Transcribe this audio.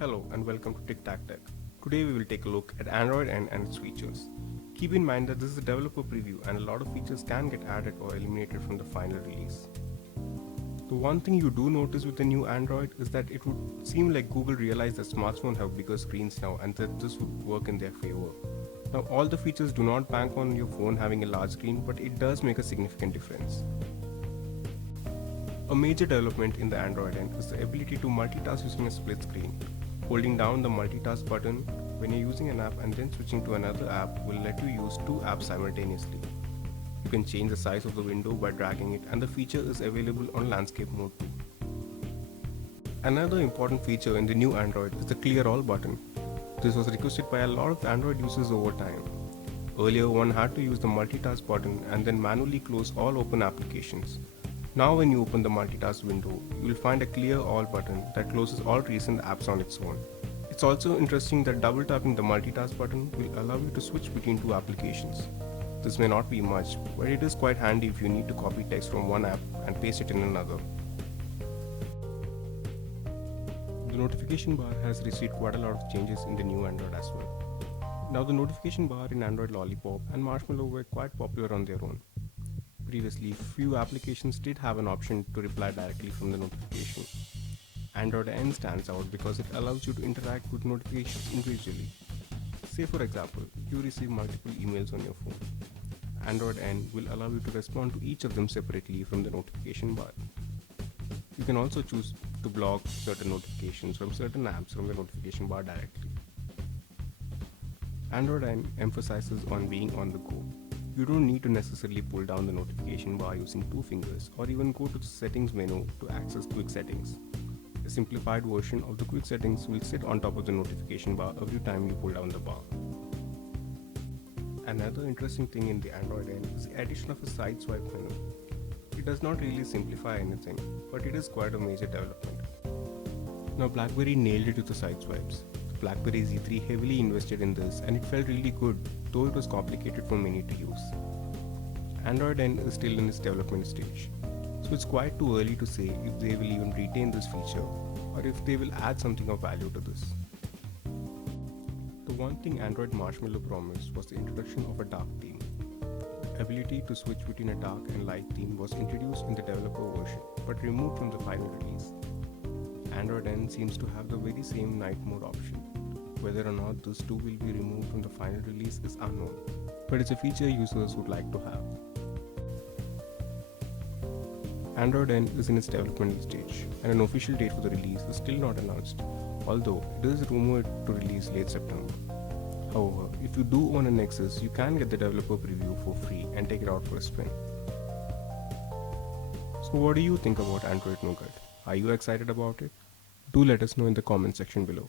Hello and welcome to Tic Tac Tech. Today we will take a look at Android N and its features. Keep in mind that this is a developer preview and a lot of features can get added or eliminated from the final release. The one thing you do notice with the new Android is that it would seem like Google realized that smartphones have bigger screens now and that this would work in their favor. Now all the features do not bank on your phone having a large screen, but it does make a significant difference. A major development in the Android N is the ability to multitask using a split screen. Holding down the multitask button when you're using an app and then switching to another app will let you use two apps simultaneously. You can change the size of the window by dragging it, and the feature is available on landscape mode too. Another important feature in the new Android is the Clear All button. This was requested by a lot of Android users over time. Earlier one had to use the multitask button and then manually close all open applications. Now when you open the multitask window, you will find a Clear All button that closes all recent apps on its own. It's also interesting that double tapping the multitask button will allow you to switch between two applications. This may not be much, but it is quite handy if you need to copy text from one app and paste it in another. The notification bar has received quite a lot of changes in the new Android as well. Now the notification bar in Android Lollipop and Marshmallow were quite popular on their own. Previously, few applications did have an option to reply directly from the notification. Android N stands out because it allows you to interact with notifications individually. Say for example, you receive multiple emails on your phone. Android N will allow you to respond to each of them separately from the notification bar. You can also choose to block certain notifications from certain apps from the notification bar directly. Android N emphasizes on being on the go. You don't need to necessarily pull down the notification bar using two fingers or even go to the settings menu to access quick settings. A simplified version of the quick settings will sit on top of the notification bar every time you pull down the bar. Another interesting thing in the Android N is the addition of a side swipe menu. It does not really simplify anything, but it is quite a major development. Now BlackBerry nailed it with the side swipes. The BlackBerry Z3 heavily invested in this and it felt really good, though it was complicated for many to use. Android N is still in its development stage, so it's quite too early to say if they will even retain this feature or if they will add something of value to this. The one thing Android Marshmallow promised was the introduction of a dark theme. The ability to switch between a dark and light theme was introduced in the developer version but removed from the final release. Android N seems to have the very same night mode option. Whether or not this too will be removed from the final release is unknown, but it's a feature users would like to have. Android N is in its developmental stage, and an official date for the release is still not announced, although it is rumored to release late September. However, if you do own a Nexus, you can get the developer preview for free and take it out for a spin. So what do you think about Android Nougat? Are you excited about it? Do let us know in the comment section below.